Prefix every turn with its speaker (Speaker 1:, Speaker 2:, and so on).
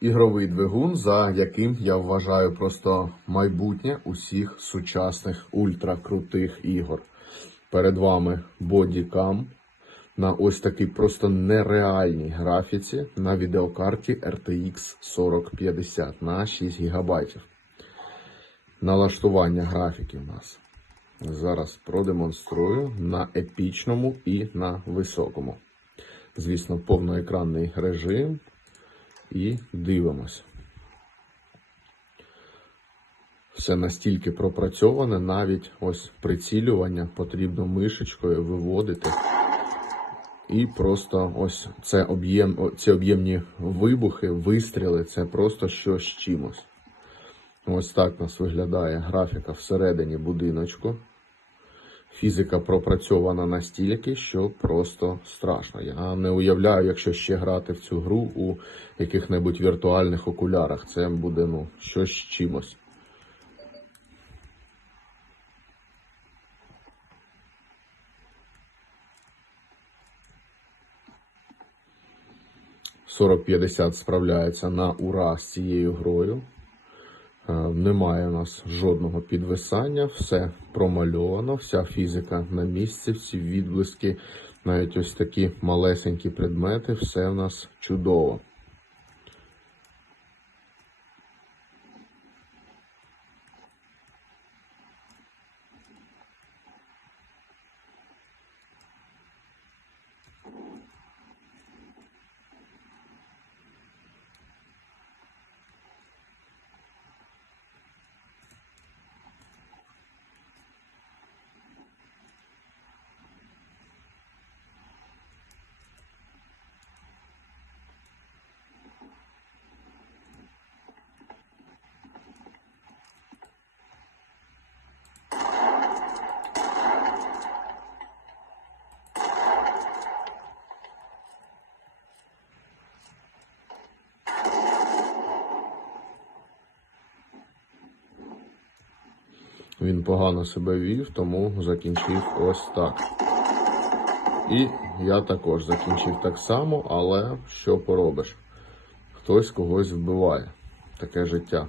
Speaker 1: ігровий двигун, за яким я вважаю просто майбутнє усіх сучасних ультракрутих ігор. Перед вами Bodycam на ось такій просто нереальній графіці на відеокарті RTX 4050 на 6 ГБ. Налаштування графіки в нас. Зараз продемонструю на епічному і на високому. Звісно, повноекранний режим. І дивимось. Все настільки пропрацьоване, навіть ось прицілювання потрібно мишечкою виводити. І просто ось це об'єм, ці об'ємні вибухи, вистріли це просто щось з чимось. Ось так у нас виглядає графіка всередині будиночку. Фізика пропрацьована настільки, що просто страшно. Я не уявляю, якщо ще грати в цю гру у яких-небудь віртуальних окулярах. Це буде ну, щось чимось. – 4050 справляється на ура з цією грою. Немає у нас жодного підвисання, все промальовано, вся фізика на місці, всі відблиски, навіть ось такі малесенькі предмети, все в нас чудово. Він погано себе вів, тому закінчив ось так. І я також закінчив так само, але що поробиш? Хтось когось вбиває. Таке життя.